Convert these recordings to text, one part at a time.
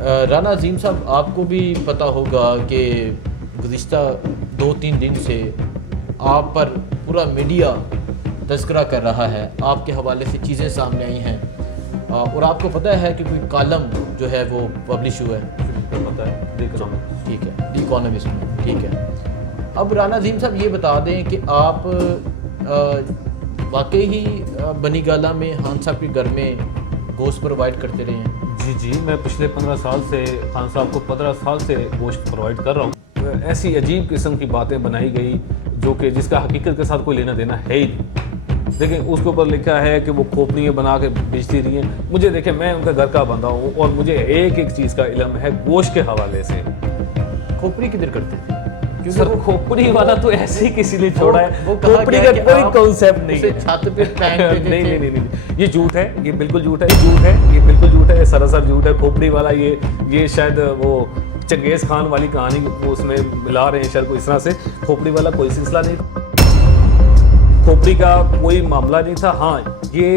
राना अजीम साहब, आपको भी पता होगा कि गुज़िश्ता 2-3 दिन से आप पर पूरा मीडिया तज़किरा कर रहा है, आपके हवाले से चीज़ें सामने आई हैं और आपको पता है कि कोई कॉलम जो है वो पब्लिश हुआ है। पता है, द इकोनॉमिस्ट। ठीक है, द इकोनॉमिस्ट में। ठीक है, अब राना अजीम साहब ये बता दें कि आप वाकई ही बनी गाला में खान साहब के घर में गोश्त प्रोवाइड करते रहे हैं? जी, मैं पिछले 15 साल से खान साहब को 15 साल से गोश्त प्रोवाइड कर रहा हूँ। ऐसी अजीब किस्म की बातें बनाई गई जो कि जिसका हकीकत के साथ कोई लेना देना है ही नहीं। देखिए, उसके ऊपर लिखा है कि वो खोपड़ियाँ बना के बेचती रही हैं। मुझे देखें, मैं उनका घर का बंदा हूँ और मुझे एक एक चीज़ का इल्म है गोश्त के हवाले से। खोपड़ी किधर करते थे? सर, खोपड़ी वाला तो ऐसे ही किसी ने छोड़ा है, वो खोपड़ी का कोई कॉन्सेप्ट नहीं है। छत पे फेंकते थे। नहीं, ये झूठ है, ये बिल्कुल झूठ है, ये बिल्कुल झूठ है, सरासर झूठ है। खोपड़ी वाला ये शायद वो चंगेज़ खान वाली कहानी वो उसमें मिला रहे हैं शायद इस तरह से। खोपड़ी वाला कोई सिलसिला नहीं, खोपड़ी का कोई मामला नहीं था। हाँ, ये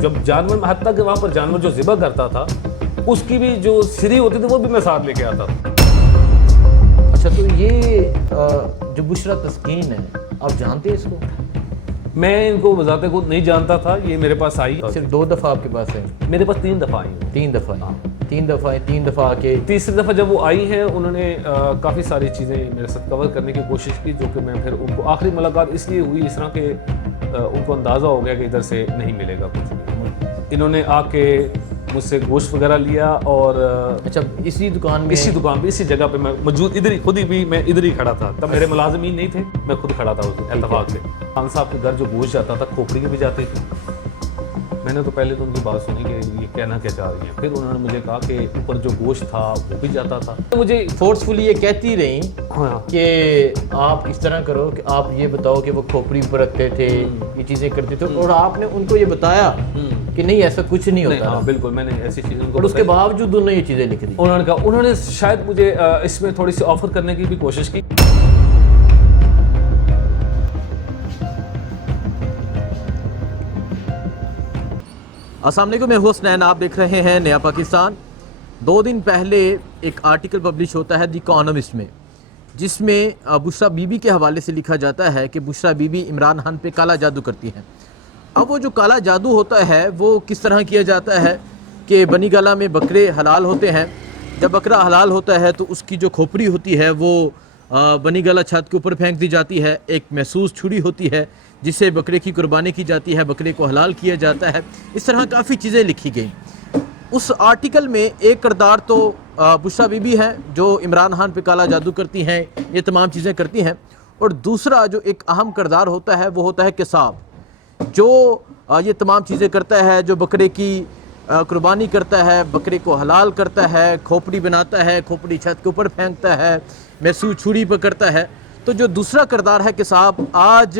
जब जानवर, हत्ता कि वहाँ पर जानवर जो ज़िबा करता था उसकी भी जो सिरी होती थी वो भी मैं साथ लेके आता था। अच्छा, तो ये जो बुशरा तस्कीन है, आप जानते हैं इसको? मैं इनको वजाते को नहीं जानता था, ये मेरे पास आई। सिर्फ 2 दफ़ा आपके पास है? मेरे पास 3 दफ़ा आई। 3 दफ़ा? 3 दफ़ा आके तीसरी दफ़ा जब वो आई हैं उन्होंने काफ़ी सारी चीज़ें मेरे साथ कवर करने की कोशिश की, जो कि मैं फिर उनको आखिरी मुलाकात इसलिए हुई इस तरह के उनको अंदाज़ा हो गया कि इधर से नहीं मिलेगा कुछ भी। इन्होंने आके मुझसे गोश्त वगैरह लिया और अच्छा, इसी दुकान पे, इसी जगह पे मैं मौजूद, इधर ही खुद ही भी मैं इधर ही खड़ा था। तब मेरे मुलाजिमीन नहीं थे, मैं खुद खड़ा था उस इत्तेफाक से। खान साहब के घर जो गोश्त जाता था खोपड़ी भी जाती थी। मैंने तो पहले तो उनकी बात सुनी कि ये कहना क्या चाह रही हैं, फिर उन्होंने मुझे कहा कि ऊपर जो गोश्त था वो भी जाता था। मुझे फोर्सफुली ये कहती रही हाँ। कि आप इस तरह करो कि आप ये बताओ कि वो खोपड़ी पर रखते थे, ये चीज़ें करते थे, और आपने उनको ये बताया कि नहीं, ऐसा कुछ नहीं होता। हाँ, बिल्कुल, मैंने ऐसी चीज़ें उनको और उसके बावजूद उन्होंने ये चीज़ें लिख दी। उन्होंने कहा, उन्होंने शायद मुझे इसमें थोड़ी सी ऑफर करने की भी कोशिश की। अस्सलाम वालेकुम, मैं हुसनैन, आप देख रहे हैं नया पाकिस्तान। 2 दिन पहले एक आर्टिकल पब्लिश होता है द इकोनॉमिस्ट में, जिसमें बुशरा बीबी के हवाले से लिखा जाता है कि बुशरा बीबी इमरान खान पे काला जादू करती हैं। अब वो जो काला जादू होता है वो किस तरह किया जाता है कि बनी गाला में बकरे हलाल होते हैं। जब बकरा हलाल होता है तो उसकी जो खोपड़ी होती है वो बनी गाला छत के ऊपर फेंक दी जाती है। एक महसूस छुरी होती है जिससे बकरे की कुर्बानी की जाती है, बकरे को हलाल किया जाता है। इस तरह काफ़ी चीज़ें लिखी गई। उस आर्टिकल में एक किरदार तो बुशरा बीबी है जो इमरान खान पे काला जादू करती हैं, ये तमाम चीज़ें करती हैं, और दूसरा जो एक अहम किरदार होता है वो होता है किसाब, जो ये तमाम चीज़ें करता है, जो बकरे की कुर्बानी करता है, बकरे को हलाल करता है, खोपड़ी बनाता है, खोपड़ी छत के ऊपर फेंकता है, महसूस छुरी पकड़ता है। तो जो दूसरा किरदार है किसाब, आज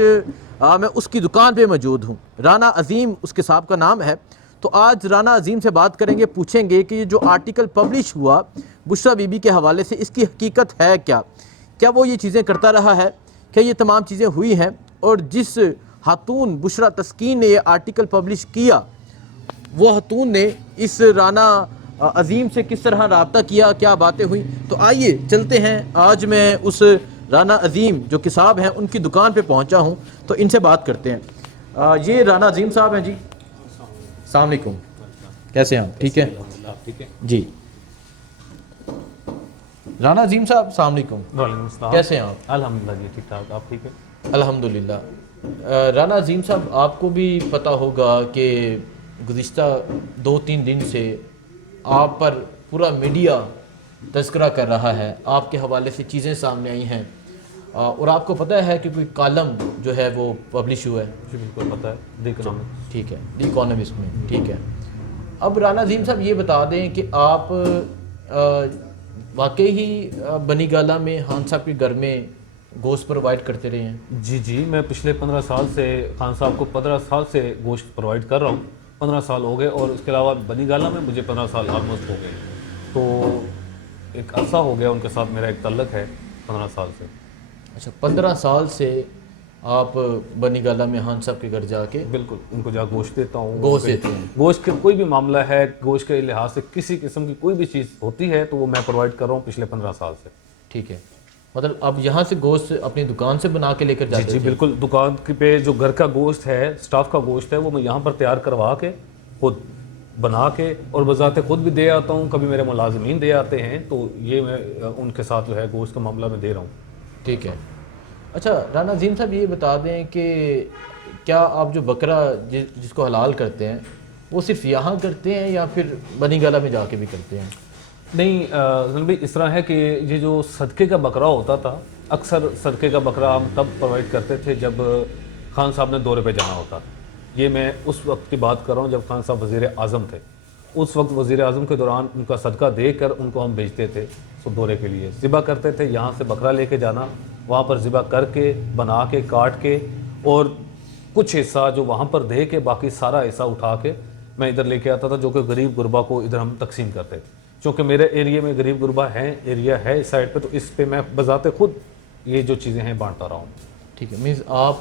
मैं उसकी दुकान पे मौजूद हूँ। राना अजीम उस किसाब का नाम है। तो आज राना अजीम से बात करेंगे, पूछेंगे कि ये जो आर्टिकल पब्लिश हुआ बुशरा बीबी के हवाले से, इसकी हकीकत है क्या? क्या वो ये चीज़ें करता रहा है? क्या ये तमाम चीज़ें हुई हैं? और जिस खातून बुशरा तस्कीन ने ये आर्टिकल पब्लिश किया, वो खातून ने इस राना अजीम से किस तरह रब्ता किया, क्या बातें हुई? तो आइए चलते हैं। आज मैं उस राना अजीम जो किसाब हैं उनकी दुकान पे पहुंचा हूं, तो इनसे बात करते हैं। ये राना अजीम साहब हैं जी। अस्सलाम वालेकुम, कैसे हैं आप? ठीक है? ठीक है जी। राना अजीम साहब, अस्सलाम वालेकुम। वालेकुम अस्सलाम। कैसे हैं आप? अल्हम्दुलिल्लाह जी, ठीक ठाक। आप ठीक है? अल्हम्दुलिल्लाह। राना अजीम साहब, आपको भी पता होगा कि गुज़िश्ता 2-3 दिन से आप पर पूरा मीडिया तज़किरा कर रहा है, आपके हवाले से चीज़ें सामने आई हैं, और आपको पता है कि कोई कॉलम जो है वो पब्लिश हुआ है। जी बिल्कुल पता है, द इकोनॉमिस्ट। ठीक है, द इकोनॉमिस्ट में। ठीक है, अब राना अजीम साहब ये बता दें कि आप वाकई ही बनी गाला में खान साहब के घर में गोश्त प्रोवाइड करते रहे हैं? जी, मैं पिछले 15 साल से खान साहब को 15 साल से गोश्त प्रोवाइड कर रहा हूँ। 15 साल हो गए, और उसके अलावा बनी गाला में मुझे 15 साल ऑलमोस्ट हो गए। तो एक अरसा हो गया उनके साथ मेरा एक तल्लक है 15 साल से। अच्छा, 15 साल से आप बनी गाला में खान साहब के घर जाके बिल्कुल उनको जा गोश्त देता हूँ। गोश्त देते हैं। गोश्त के कोई भी मामला है, गोश्त के लिहाज से किसी किस्म की कोई भी चीज़ होती है तो वो मैं प्रोवाइड कर रहा हूँ पिछले 15 साल से। ठीक है, मतलब अब यहाँ से गोश्त अपनी दुकान से बना के लेकर जाते जी थे? बिल्कुल, दुकान पे जो घर का गोश्त है, स्टाफ का गोश्त है, वो मैं यहाँ पर तैयार करवा के खुद बना के और बजाते खुद भी दे आता हूँ, कभी मेरे मुलाजमीन दे आते हैं, तो ये मैं उनके साथ जो है गोश्त का मामला मैं दे रहा हूँ। ठीक है। अच्छा राना अजीम साहब, ये बता दें कि क्या आप जो बकरा जिसको हलाल करते हैं वो सिर्फ यहाँ करते हैं या फिर बनी गाला में जाके भी करते हैं? नहीं भाई, इस तरह है कि ये जो सदक़े का बकरा होता था, अक्सर सदक़े का बकरा हम तब प्रोवाइड करते थे जब खान साहब ने दौरे पे जाना होता। ये मैं उस वक्त की बात कर रहा हूँ जब खान साहब वज़ीर आज़म थे। उस वक्त वज़ीर आज़म के दौरान उनका सदका देकर उनको हम भेजते थे तो दौरे के लिए ज़िबा करते थे, यहाँ से बकरा लेके जाना, वहाँ पर ज़िबा करके बना के काट के और कुछ हिस्सा जो वहाँ पर दे के बाकी सारा हिस्सा उठा के मैं इधर लेके आता था, जो कि गरीब गुरबा को इधर हम तकसीम करते थे। क्योंकि मेरे एरिया में गरीब गुरबा एरिया है इस साइड पे, तो इस पे मैं बजाते खुद ये जो चीज़ें हैं बांटता रहा हूँ। ठीक है, मीन्स आप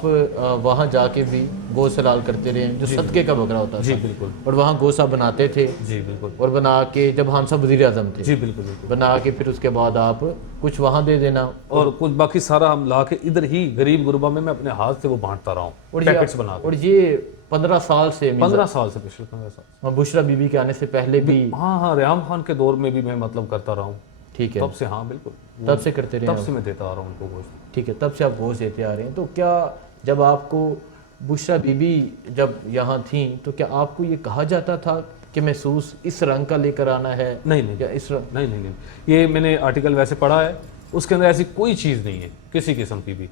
वहाँ जाके भी गोश्त हलाल करते रहे जो सदके का बकरा होता था? जी बिल्कुल। और वहाँ गोश्त आप बनाते थे? जी बिल्कुल। और बना के जब खान साहब वज़ीर आज़म थे? जी बिल्कुल बिल्कुल। बना के फिर उसके बाद आप कुछ वहाँ दे देना और कुछ बाकी सारा हम ला के इधर ही गरीब गुरबा में मैं अपने हाथ से वो बांटता रहा हूँ, पैकेट्स बना के। और ये 15 साल से 15 साल से, पिछले 15 साल। बुशरा बीबी के आने से पहले भी? हाँ, रेहाम खान के दौर में भी मैं मतलब करता रहा हूँ। ठीक है, तब से, हाँ बिल्कुल, तब से करते रहे? तब से मैं देता आ रहा हूँ उनको गोश्त। ठीक है, तब से आप गोश्त देते आ रहे हैं। तो क्या जब आपको बुशरा बीबी जब यहाँ थी तो क्या आपको ये कहा जाता था कि महसूस इस रंग का लेकर आना है? नहीं या इस रंग? नहीं, ये मैंने आर्टिकल वैसे पढ़ा है, उसके अंदर ऐसी कोई चीज़ नहीं है किसी किस्म की भी।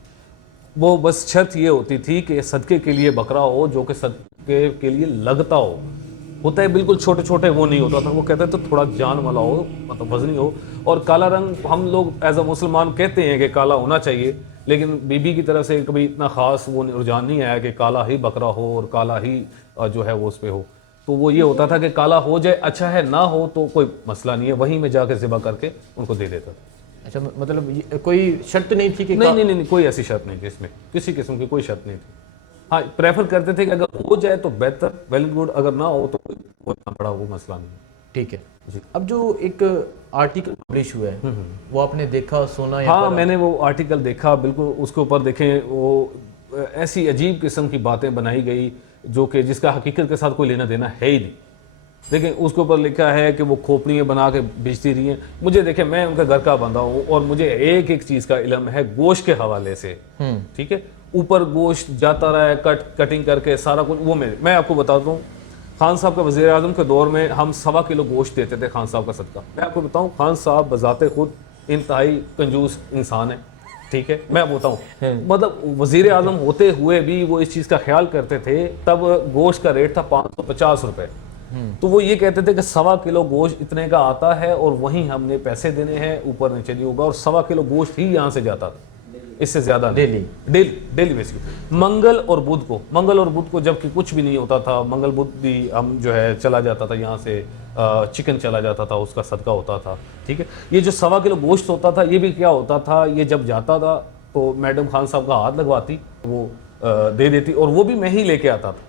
वो बस शर्त ये होती थी कि सदके के लिए बकरा हो जो कि सदके के लिए लगता हो। होता है बिल्कुल छोटे छोटे वो नहीं होता था, वो कहते थे थोड़ा जान वाला हो, मतलब वजनी हो। और काला रंग हम लोग एज अ मुसलमान कहते हैं कि काला होना चाहिए, लेकिन बीबी की तरफ से कभी इतना ख़ास वो रुझान नहीं आया कि काला ही बकरा हो और काला ही जो है वो उस पर हो। तो वो ये होता था कि काला हो जाए अच्छा है, ना हो तो कोई मसला नहीं है, वहीं में जाके ज़िबा करके उनको दे देता था। अच्छा, मतलब कोई शर्त नहीं थी कि नहीं, कोई ऐसी शर्त नहीं थी इसमें, किसी किस्म की कोई शर्त नहीं थी। हाँ, प्रेफर करते थे कि अगर हो जाए तो बेहतर, वेल गुड, अगर ना हो तो कोई इतना बड़ा वो मसला नहीं। ठीक है जी। अब जो एक आर्टिकल पब्लिश हुआ है वो आपने देखा, सुना? हाँ, मैंने वो आर्टिकल देखा, बिल्कुल। उसके ऊपर देखें वो ऐसी अजीब किस्म की बातें बनाई गई जो कि जिसका हकीकत के साथ कोई लेना देना है ही नहीं। देखें उसके ऊपर लिखा है कि वो खोपड़ियाँ बना के बेचती रही हैं। मुझे देखें, मैं उनका घर का बंदा हूँ और मुझे एक एक चीज़ का इल्म है गोश्त के हवाले से। ठीक है, ऊपर गोश्त जाता रहा है कटिंग करके सारा कुछ। वो मैं आपको बताता हूँ, खान साहब का वज़ीर आज़म के दौर में हम 1.25 किलो गोश्त देते थे खान साहब का सदका। मैं आपको बताऊँ, खान साहब बजाते खुद इंतहाई कंजूस इंसान है। ठीक है, मैं बताऊँ, मतलब वज़ीर आज़म होते हुए भी वो इस चीज़ का ख्याल करते थे। तब गोश्त का रेट था 550 रुपये। तो वो ये कहते थे कि 1.25 किलो गोश्त इतने का आता है और वहीं हमने पैसे देने हैं, ऊपर नीचे नहीं होगा। और 1.25 किलो गोश्त ही यहाँ से जाता था, इससे ज्यादा डेली बेसिकली। मंगल और बुध को जबकि कुछ भी नहीं होता था, मंगल बुध भी हम जो है चला जाता था यहाँ से, चिकन चला जाता था, उसका सदका होता था। ठीक है, ये जो 1.25 किलो गोश्त होता था, ये भी क्या होता था, ये जब जाता था तो मैडम खान साहब का हाथ लगवाती, वो दे देती, और वो भी मैं ही लेके आता था।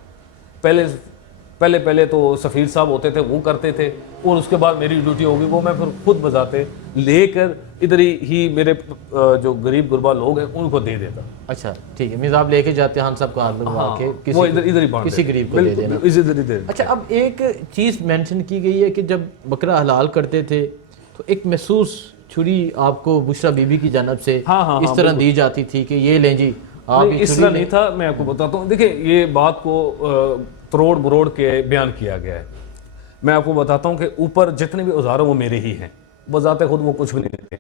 पहले तो सफ़ीर साहब होते थे, वो करते थे, और उसके बाद मेरी ड्यूटी होगी, वो मैं फिर खुद बजाते लेकर इधर ही मेरे जो गरीब गुरबा लोग हैं उनको दे देता। अच्छा, ठीक है, मीन्स आप लेके जाते हैं खान साहब को हाथ लगवा के, वो इधर ही किसी गरीब को दे देना। इधर। अच्छा, अब एक चीज़ मेंशन की गई है कि जब बकरा हलाल करते थे तो एक महसूस छुरी आपको बुशरा बीबी की जानब से इस तरह दी जाती थी कि ये लें जी आप। इस तरह नहीं था, मैं आपको बताता हूँ। देखिए, ये बात को तरोड़ बरोड़ के बयान किया गया है। मैं आपको बताता हूँ कि ऊपर जितने भी औजार हैं वो मेरे ही हैं, बजाते खुद वो कुछ भी नहीं लेते।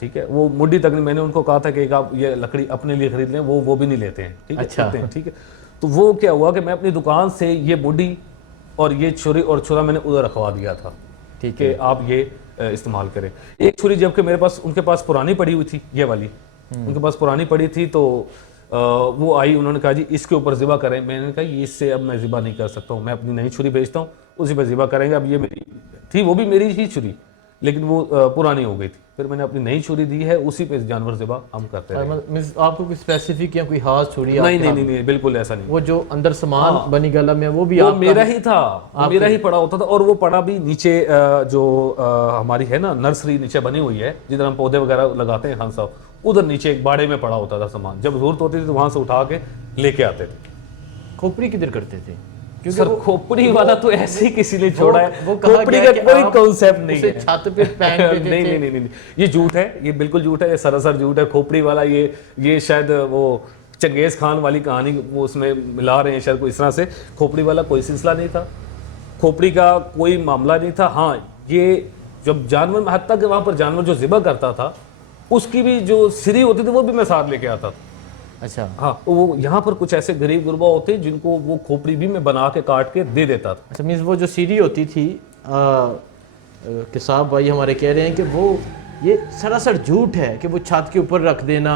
ठीक है, वो मुड्डी तक नहीं। मैंने उनको कहा था कि आप ये लकड़ी अपने लिए खरीद लें, वो भी नहीं लेते हैं। ठीक है, अच्छा। ठीक है। तो वो क्या हुआ कि मैं अपनी दुकान से ये मुड्डी और ये छुरी और छुरा मैंने उधर रखवा दिया था। ठीक है, आप ये इस्तेमाल करें। एक छुरी जबकि मेरे पास, उनके पास पुरानी पड़ी हुई थी, ये वाली उनके पास पुरानी पड़ी थी, तो वो आई, उन्होंने कहा जी इसके ऊपर ज़िबा करें। मैंने कहा ये इससे अब मैं ज़िबा नहीं कर सकता हूँ, मैं अपनी नई छुरी भेजता हूँ, उसी पर ज़िबा करेंगे। अब ये मेरी थी, वो भी मेरी ही छुरी, लेकिन वो पुरानी हो गई थी। फिर मैंने अपनी नई छुरी दी है, उसी पे जानवर ज़िबा हम करते रहे। मींस आपको कोई स्पेसिफिक या कोई खास छुरी नहीं, बिल्कुल ऐसा नहीं। वो जो अंदर सामान बनी गला में वो भी वो आपका मेरा ही था, मेरा ही पड़ा होता था, और वो पड़ा भी नीचे जो हमारी है ना नर्सरी नीचे बनी हुई है जिधर हम पौधे वगैरह लगाते हैं खान साहब, उधर नीचे एक बाड़े में पड़ा होता था सामान। जब जरूरत होती थी तो वहां से उठा के लेके आते थे। खोपड़ी किधर करते थे? क्योंकि सर खोपड़ी वाला तो ऐसे ही किसी ने छोड़ा है, वो कहा खोपड़ी गया का कि कोई आप कॉन्सेप्ट नहीं उसे है। छत पे पहन देते नहीं, थे। नहीं, नहीं, नहीं, ये झूठ है, ये बिल्कुल झूठ है, ये सरासर झूठ है। खोपड़ी वाला ये शायद वो चंगेज खान वाली कहानी वो उसमें मिला रहे हैं शायद कोई इस तरह से। खोपड़ी वाला कोई सिलसिला नहीं था, खोपड़ी का कोई मामला नहीं था। हाँ, ये जब जानवर, हत्ता के वहां पर जानवर जो ज़िबा करता था उसकी भी जो सिरी होती थी वो भी मैं साथ लेके आता था। अच्छा हाँ, वो यहाँ पर कुछ ऐसे गरीब गुरबा होते जिनको वो खोपड़ी भी मैं बना के काट के दे देता था। अच्छा, मीन्स वो जो सीढ़ी होती थी कि साहब भाई हमारे कह रहे हैं कि वो ये सरासर झूठ है कि वो छत के ऊपर रख देना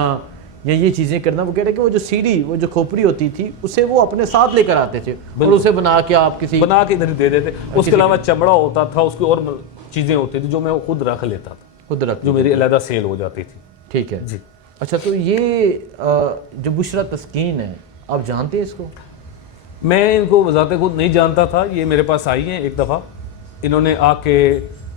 या ये चीज़ें करना। वो कह रहे हैं कि वो जो सीढ़ी, वो जो खोपड़ी होती थी उसे वो अपने साथ लेकर आते थे और उसे बना के आप किसी बना के इधर ही दे देते। उसके अलावा चमड़ा होता था, उसकी और चीज़ें होती थी जो मैं खुद रख लेता था, खुद रख जो मेरी अलहदा सेल हो जाती थी। ठीक है जी। अच्छा, तो ये जो बुशरा तस्कीन है, आप जानते हैं इसको? मैं इनको वजाते खुद नहीं जानता था। ये मेरे पास आई हैं एक दफ़ा, इन्होंने आके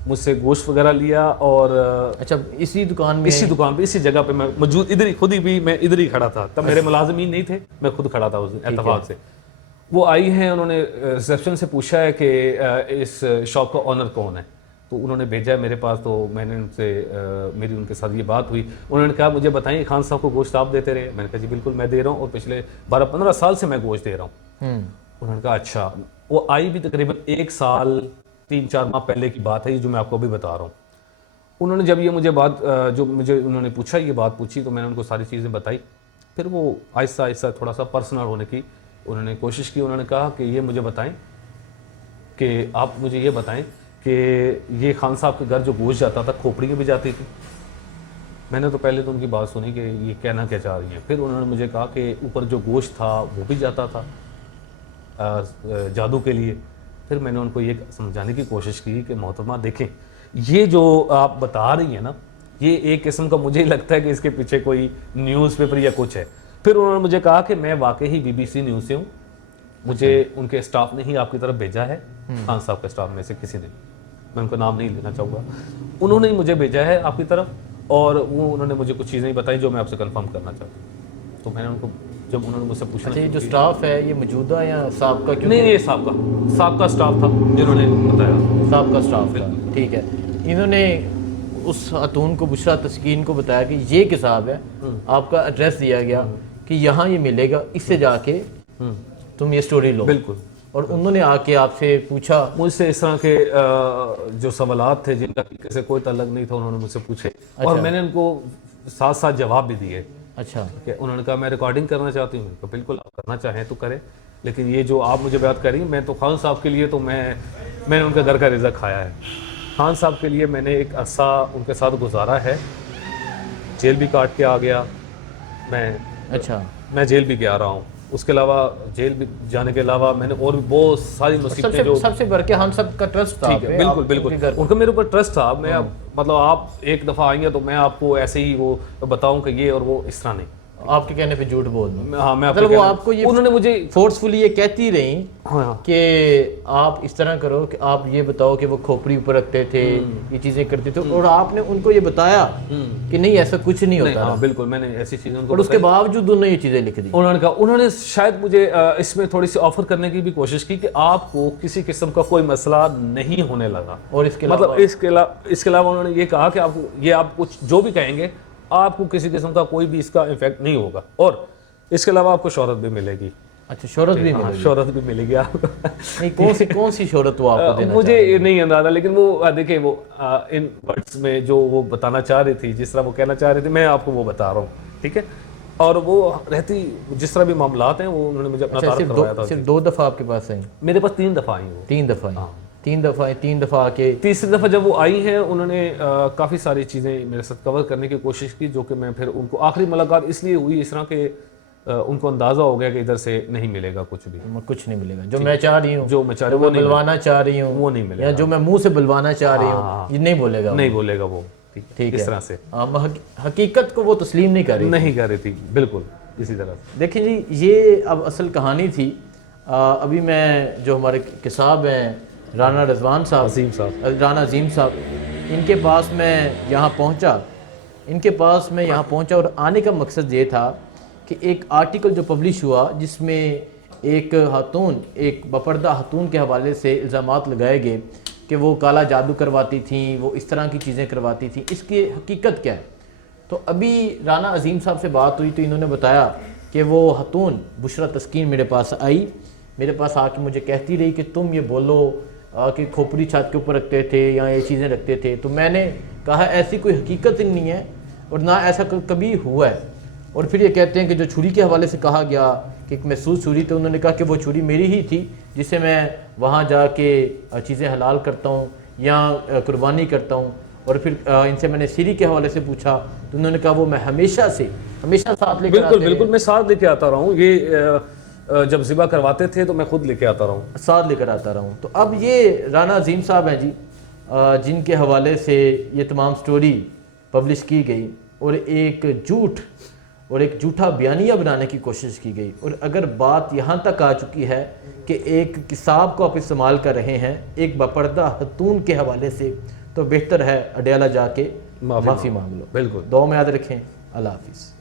मुझसे गोश्त वगैरह लिया और अच्छा, इसी दुकान में? इसी दुकान पे, इसी जगह पे मैं मौजूद, इधर ही खुद ही भी मैं इधर ही खड़ा था। तब मेरे मुलाजिमीन नहीं थे, मैं खुद खड़ा था उस दिन इत्तेफाक से। वो आई हैं, उन्होंने रिसेप्शन से पूछा है कि इस शॉप का ऑनर कौन है, तो उन्होंने भेजा है मेरे पास। तो मैंने उनसे मेरी उनके साथ ये बात हुई। उन्होंने कहा मुझे बताइए खान साहब को गोश्त आप देते रहे? मैंने कहा जी बिल्कुल मैं दे रहा हूँ, और पिछले 12-15 साल से मैं गोश्त दे रहा हूँ। उन्होंने कहा अच्छा। वो आई भी तकरीबन 1 साल 3-4 माह पहले की बात है, ये जो मैं आपको अभी बता रहा हूँ। उन्होंने जब ये मुझे बात जो मुझे उन्होंने पूछा, ये बात पूछी, तो मैंने उनको सारी चीज़ें बताई। फिर वो आहिस्ता आहिस्ता थोड़ा सा पर्सनल होने की उन्होंने कोशिश की। उन्होंने कहा कि ये मुझे बताएं, कि आप मुझे ये बताएं कि ये खान साहब के घर जो गोश्त जाता था खोपड़ी में भी जाती थी। मैंने तो पहले तो उनकी बात सुनी कि ये कहना क्या चाह रही हैं। फिर उन्होंने मुझे कहा कि ऊपर जो गोश्त था वो भी जाता था जादू के लिए। फिर मैंने उनको ये समझाने की कोशिश की कि मोहतरमा देखें, ये जो आप बता रही हैं ना, ये एक किस्म का मुझे लगता है कि इसके पीछे कोई न्यूज़पेपर या कुछ है। फिर उन्होंने मुझे कहा कि मैं वाकई ही BBC न्यूज़ से हूँ, मुझे उनके स्टाफ ने ही आपकी तरफ भेजा है, खान साहब के स्टाफ में से किसी ने, मैं उनका नाम नहीं लेना चाहूँगा, उन्होंने ही मुझे भेजा है आपकी तरफ, और वो उन्होंने मुझे कुछ चीज़ें बताई जो मैं आपसे कंफर्म करना चाहता हूँ। तो मैंने उनको, जब उन्होंने मुझसे पूछा, अच्छा, ये जो स्टाफ है ये मौजूदा या साहब का? नहीं, ये साहब का स्टाफ था जिन्होंने बताया। साहब का स्टाफ था, ठीक है। इन्होंने उस खातून को, बुशरा तस्कीन को बताया कि ये किताब है, आपका एड्रेस दिया गया कि यहाँ ये मिलेगा, इससे जाके तुम ये स्टोरी लो। बिल्कुल। और उन्होंने आके आपसे पूछा? मुझसे इस तरह के जो सवालात थे जिनका किसी कोई तल्लक नहीं था, उन्होंने मुझसे पूछे। और मैंने उनको साथ साथ जवाब भी दिए। अच्छा। कि उन्होंने कहा मैं रिकॉर्डिंग करना चाहती हूँ। तो बिल्कुल आप करना चाहें तो करें, लेकिन ये जो आप मुझे बात करी, मैं तो खान साहब के लिए तो मैंने उनके घर का रिज़्क खाया है। खान साहब के लिए मैंने एक अरसा उनके साथ गुजारा है, जेल भी काट के आ गया मैं जेल भी गया रहा हूँ। उसके अलावा जेल भी जाने के अलावा मैंने और भी बहुत सारी मुसीबतें, जो सबसे बढ़ के हम सब का ट्रस्ट था। ठीक है, बिल्कुल उनका मेरे ऊपर ट्रस्ट था। मैं मतलब आप एक दफ़ा आएंगे तो मैं आपको ऐसे ही वो बताऊं कि ये और वो इस तरह नहीं, आपके कहने पे झूठ बोल दूं। हाँ, मैं मतलब वो आपको ये उन्होंने मुझे फोर्सफुली ये कहती रही हाँ, कि आप इस तरह करो कि आप ये बताओ कि वो खोपड़ी ऊपर रखते थे, ये चीजें करते थे, और आपने उनको ये बताया कि नहीं ऐसा कुछ नहीं होता। हाँ, बिल्कुल मैंने ऐसी चीज़ें उनको, और उसके बावजूद उन्होंने ये चीज़ें लिख दी। उन्होंने कहा, उन्होंने शायद मुझे इसमें थोड़ी सी ऑफर करने की भी कोशिश की कि आपको किसी किस्म का कोई मसला नहीं होने लगा। और इसके मतलब इसके अलावा उन्होंने ये कहा कि आपको ये आप कुछ जो भी कहेंगे आपको किसी किस्म का कोई भी इसका इफेक्ट नहीं होगा, और इसके अलावा आपको शोहरत भी मिलेगी। अच्छा, शोहरत भी मिलेगी? शोहरत भी मिलेगी आपको। नहीं, कौन सी शोहरत वो आपको देना मुझे ये नहीं अंदाजा, लेकिन वो देखिए वो इन वर्ड्स में जो वो बताना चाह रही थी, जिस तरह वो कहना चाह रही थी, मैं आपको वो बता रहा हूँ, ठीक है। और वो रहती जिस तरह भी मामलात हैं, वो उन्होंने मुझे अपना तारुफ करवाया था। सिर्फ 2 दफ़ा आपके पास आई? मेरे पास 3 दफ़ा आई वो। 3 दफ़ा? 3 दफ़ा आके तीसरी दफ़ा जब वो आई हैं, उन्होंने काफ़ी सारी चीज़ें मेरे साथ कवर करने की कोशिश की, जो कि मैं फिर उनको आखिरी मुलाकात इसलिए हुई इस तरह के उनको अंदाज़ा हो गया कि इधर से नहीं मिलेगा कुछ नहीं मिलेगा। जो मैं चाह रही हूँ, जो मैं चाह रही हूँ, बुलवाना चाह रही हूँ, वो नहीं मिलेगा, या जो मैं मुंह से बुलवाना चाह रही हूँ, ये नहीं बोलेगा वो। थी, ठीक इस है। तरह से हकीकत को वो तस्लीम नहीं कर रही। नहीं कर रही थी, बिल्कुल इसी तरह से। देखिए जी, ये अब असल कहानी थी। अभी मैं जो हमारे किसाब हैं राना रजवान साहब, अजीम साहब, राना अजीम साहब, इनके पास मैं यहाँ पहुँचा और आने का मकसद ये था कि एक आर्टिकल जो पब्लिश हुआ जिसमें एक खातून, एक बपर्दा खातून के हवाले से इल्ज़ामात लगाए गए कि वो काला जादू करवाती थी, वो इस तरह की चीज़ें करवाती थी। इसकी हकीकत क्या है? तो अभी राना अजीम साहब से बात हुई तो इन्होंने बताया कि वो खातून बुशरा तस्कीन मेरे पास आई, मेरे पास आके मुझे कहती रही कि तुम ये बोलो कि खोपड़ी छत के ऊपर रखते थे या ये चीज़ें रखते थे। तो मैंने कहा ऐसी कोई हकीकत ही नहीं है और ना ऐसा कभी हुआ है। और फिर ये कहते हैं कि जो छुरी के हवाले से कहा गया कि एक महसूस छुरी, तो उन्होंने कहा कि वो छुरी मेरी ही थी जिसे मैं वहाँ जाके चीज़ें हलाल करता हूँ या कुर्बानी करता हूँ। और फिर इनसे मैंने सीरी के हवाले से पूछा तो उन्होंने कहा वो मैं हमेशा साथ लेकर बिल्कुल बिल्कुल मैं साथ लेके आता रहा हूँ। ये जब ज़िबा करवाते थे तो मैं खुद लेके आता रहा हूँ, साथ लेकर आता रहा हूँ। तो अब ये राना अजीम साहब हैं जी, जिनके हवाले से ये तमाम स्टोरी पब्लिश की गई और एक झूठा बयानिया बनाने की कोशिश की गई। और अगर बात यहाँ तक आ चुकी है कि एक किताब को आप इस्तेमाल कर रहे हैं एक बपर्दा खातून के हवाले से, तो बेहतर है अडयाला जाके माफ़ी मांग लो। बिल्कुल। दुआ में याद रखें। अल्लाह हाफिज़।